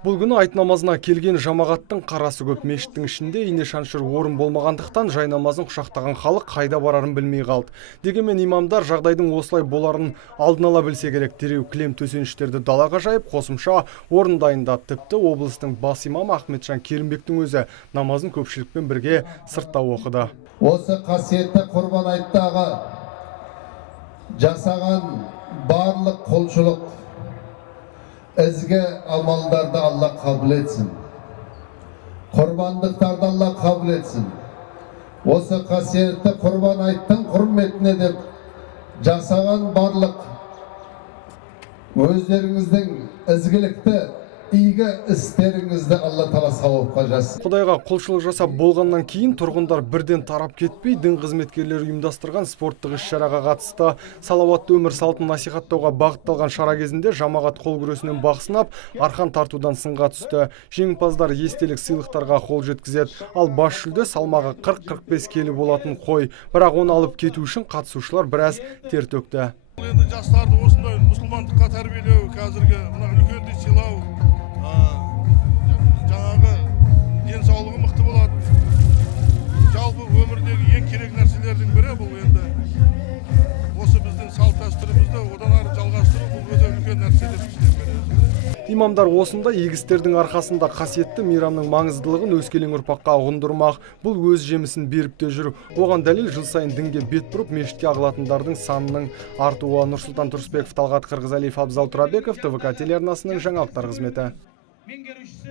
Бұл күні айт намазына келген жамағаттың қарасы көп. Мешіттің ішінде ине шаншыр орын болмағандықтан жай намазын құшақтаған халық қайда барарын білмей қалды. Дегенмен имамдар жағдайдың осылай боларын алдын ала білсе керек. Дереу кілем төсеніштерді далаға жайып, қосымша орын дайындады. Тіпті облыстың бас имамы Ахметжан Керімбектің өзі намазын көпшілікпен бірге сыртта оқыды. Осы қасиетті құрбан айттағы жасаған барлық құлшылық ізгі амалдарды Алла қабыл етсін. Құрбандықтарды Алла қабыл етсін. Осы қасиетті құрбан айттың құрметіне деп жасаған барлық өздеріңіздің ізгілікті игі істеріңізді Алла Тағала сауапқа жазсын. Құдайға құлшылық жасап болғаннан кейін тұрғындар бірден тарап кетпей, дін қызметкерлері ұйымдастырған спорттық іс-шараға қатысты. Салауатты өмір салтын насихаттауға бағытталған шара кезінде жамағат қол күресінен бақ сынап, арқан тартудан сынға түсті. Жеңімпаздар естелік сыйлықтарға қол жеткізеді. Ал бас жүлде салмағы 40-45 келі болатын қой. Бірақ оны алып кету үшін қатысушылар біраз тер төкті. Енді жастарды осындай мұсылмандыққа тәрбиелеу, қазіргі мына үлкенді сыйлау, жаңағы денсаулығы мықты болады. Жалпы өмірдегі ең керек нәрселердің бірі бұл. Енді осы біздің салт дәстүрімізді одан ары жалғастыру бұл өте үлкен нәрсе деп düşünüyorum. Имамдар осында егістердің арқасында қасиетті мейрамның маңыздылығын өскелең ұрпаққа ұғындырмақ. Бұл өз жемісін беріп те жүр. Оған дәлел жыл сайын дінге бет бұрып мешітке ағылатындардың санының артуы. Нұрсұлтан Тұрысбеков, Талғат Қырғызалиев, Абзал Тұрабеков, ТВК телеарнасының жаңалықтар қызметі.